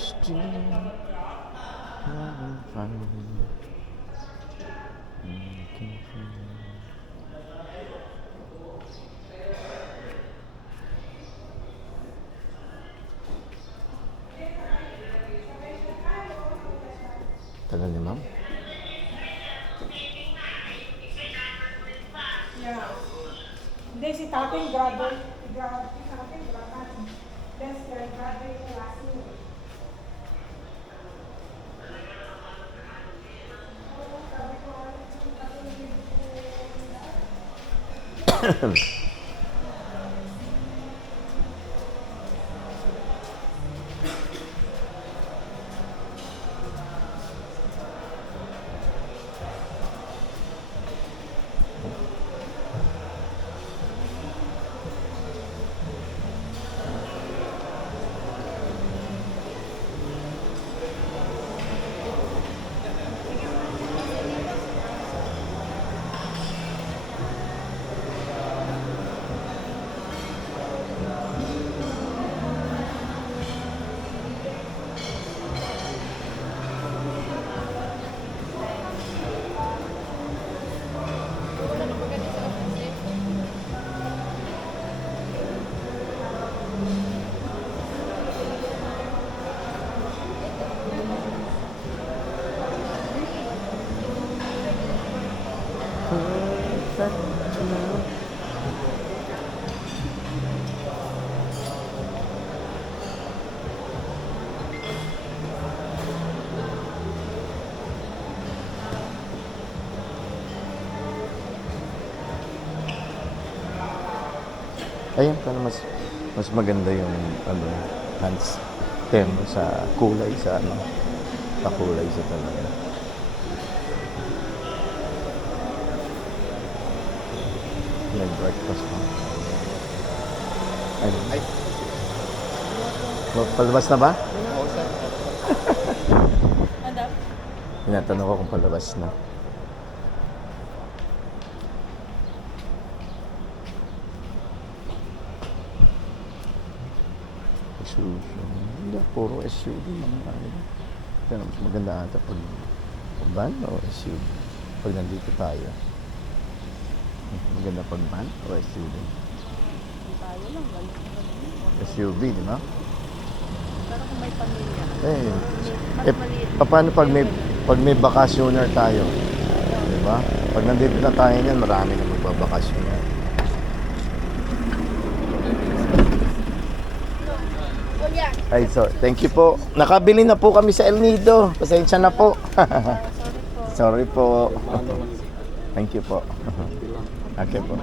still haven't found looking for you. Tagal ni ma'am? Yeah. Hindi, si tatay graduate. Si tatay graduate. That's their graduate class year. Ayan pala mas maganda yung ano, hands tem sa kulay sa ano, sa kulay sa talaga. Nag-breakfast pa. Ay. Palabas na ba? Oo, sir. Ano? Tinatanong ko kung palabas na. SUV. Hindi, puro SUV mga ano. Pero mas maganda ata pag van o SUV. Pag nandito tayo. Maganda pag van o SUV. Tayo lang, SUV, di ba? pero kung may pamilya. Paano pag may bakasyoner tayo? Di ba? Pag nandito na tayo niyan, marami na magbabakasyoner. Ay, so, thank you po. Nakabili na po kami sa El Nido. Pasensya na po. Sorry po. Thank you po. Okay po.